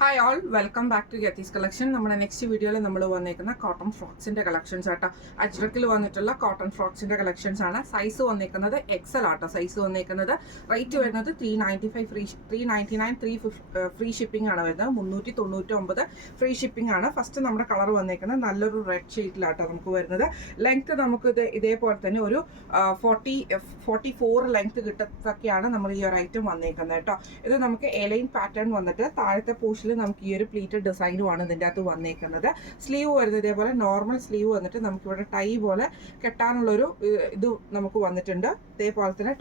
Hi all, welcome back to ഗത്തീസ് collection. നമ്മുടെ next വീഡിയോയിൽ നമ്മൾ വന്നേക്കുന്ന കോട്ടൺ ഫ്രോക്സിന്റെ കളക്ഷൻസ് ആട്ടോ. അജ്രക്കിൽ വന്നിട്ടുള്ള കോട്ടൺ ഫ്രോക്സിന്റെ കളക്ഷൻസ് ആണ്. സൈസ് വന്നേക്കുന്നത് എക്സൽ ആട്ടോ. സൈസ് വന്നേക്കുന്നത് റേറ്റ് വരുന്നത് 399 ഫ്രീ ഷിപ്പിംഗ് ആണ് വരുന്നത്. 399 ഫ്രീ ഷിപ്പിംഗ് ആണ്. ഫസ്റ്റ് നമ്മുടെ കളർ വന്നേക്കുന്നത് നല്ലൊരു റെഡ് ഷെയ്ഡിലാട്ടോ നമുക്ക് വരുന്നത്. ലെങ്ത് നമുക്ക് ഇതേപോലെ തന്നെ ഒരു 44 ലെങ്ത് കിട്ടത്തൊക്കെയാണ് നമ്മൾ ഈ ഒരു ഐറ്റം വന്നേക്കുന്നത് കേട്ടോ. ഇത് നമുക്ക് എലൈൻ പാറ്റേൺ വന്നിട്ട് താഴത്തെ പോർഷൻ നമുക്ക് ഈ ഒരു പ്ലീറ്റഡ് ഡിസൈനുമാണ് ഇതിൻ്റെ അകത്ത് വന്നേക്കുന്നത്. സ്ലീവ് വരുന്നത് ഇതേപോലെ നോർമൽ സ്ലീവ് വന്നിട്ട് നമുക്കിവിടെ ടൈ പോലെ കെട്ടാനുള്ളൊരു ഇത് നമുക്ക് വന്നിട്ടുണ്ട്. ഇതേപോലെ തന്നെ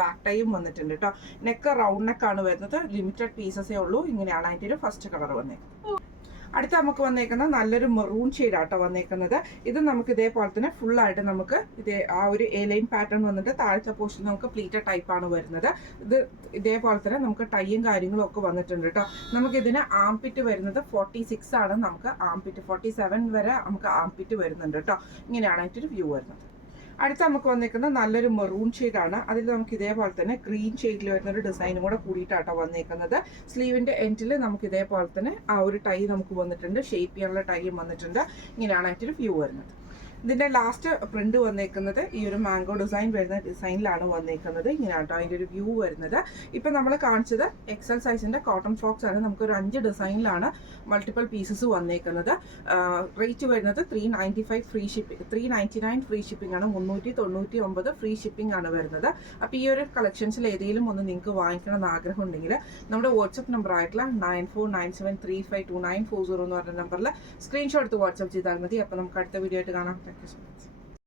ബാക്ക് ടൈയും വന്നിട്ടുണ്ട് കേട്ടോ. നെക്ക് റൗണ്ട് നെക്കാണ് വരുന്നത്. ലിമിറ്റഡ് പീസസേ ഉള്ളൂ. ഇങ്ങനെയാണ് അതിൻ്റെ ഒരു ഫസ്റ്റ് കളർ വന്നേക്കുന്നത്. അടുത്ത നമുക്ക് വന്നേക്കുന്നത് നല്ലൊരു മെറൂൺ ഷെയ്ഡാട്ടോ വന്നേക്കുന്നത്. ഇത് നമുക്ക് ഇതേപോലെ തന്നെ ഫുള്ളായിട്ട് നമുക്ക് ആ ഒരു എ ലൈൻ പാറ്റേൺ വന്നിട്ട് താഴത്തെ പോർഷൻ നമുക്ക് പ്ലീറ്റഡ് ടൈപ്പാണ് വരുന്നത്. ഇത് ഇതേപോലെ തന്നെ നമുക്ക് ടൈയും കാര്യങ്ങളും ഒക്കെ വന്നിട്ടുണ്ട് കേട്ടോ. നമുക്കിതിന് ആംപിറ്റ് വരുന്നത് 46 ആണ്. നമുക്ക് ആംപിറ്റ് 47 വരെ നമുക്ക് ആംപിറ്റ് വരുന്നുണ്ട് കേട്ടോ. ഇങ്ങനെയാണ് അതിൻ്റെ ഒരു വ്യൂ വരുന്നത്. അടുത്ത നമുക്ക് വന്നേക്കുന്നത് നല്ലൊരു മെറൂൺ ഷെയ്ഡാണ്. അതിൽ നമുക്ക് ഇതേപോലെ തന്നെ ഗ്രീൻ ഷെയ്ഡിൽ വരുന്ന ഒരു ഡിസൈനും കൂടെ കൂടിയിട്ടാട്ടോ വന്നേക്കുന്നത്. സ്ലീവിൻ്റെ എൻഡിൽ നമുക്ക് ഇതേപോലെ തന്നെ ആ ഒരു ടൈ നമുക്ക് വന്നിട്ടുണ്ട്. ഷേപ്പ് ചെയ്യാനുള്ള ടൈയും വന്നിട്ടുണ്ട്. ഇങ്ങനെയാണ് അതിൻ്റെ ഒരു വ്യൂ വരുന്നത്. ഇതിൻ്റെ ലാസ്റ്റ് പ്രിന്റ് വന്നേക്കുന്നത് ഈ ഒരു മാംഗോ ഡിസൈൻ വരുന്ന ഡിസൈനിലാണ് വന്നേക്കുന്നത്. ഇങ്ങനെയാണ് കേട്ടോ അതിൻ്റെ ഒരു വ്യൂ വരുന്നത്. ഇപ്പം നമ്മൾ കാണിച്ചത് എക്സൽ സൈസിൻ്റെ കോട്ടൺ ഫ്രോക്സ് ആണ്. നമുക്കൊരു 5 ഡിസൈനിലാണ് മൾട്ടിപ്പിൾ പീസസ് വന്നേക്കുന്നത്. റേറ്റ് വരുന്നത് 399 ഫ്രീ ഷിപ്പിംഗ് 399 ഫ്രീ ഷിപ്പിംഗ് ആണ്. 399 ഫ്രീ ഷിപ്പിംഗ് ആണ് വരുന്നത്. അപ്പോൾ ഈ ഒരു കളക്ഷൻസിൽ ഏതെങ്കിലും ഒന്ന് നിങ്ങൾക്ക് വാങ്ങിക്കണം എന്ന് ആഗ്രഹം ഉണ്ടെങ്കിൽ നമ്മുടെ വാട്സപ്പ് നമ്പർ ആയിട്ടുള്ള 9497352940 എന്ന് പറഞ്ഞ നമ്പറിൽ സ്ക്രീൻഷോട്ട് എടുത്ത് വാട്സപ്പ് ചെയ്താൽ മതി. അപ്പോൾ നമുക്ക് അടുത്ത വീഡിയോ ആയിട്ട് കാണാം. Thank you so much.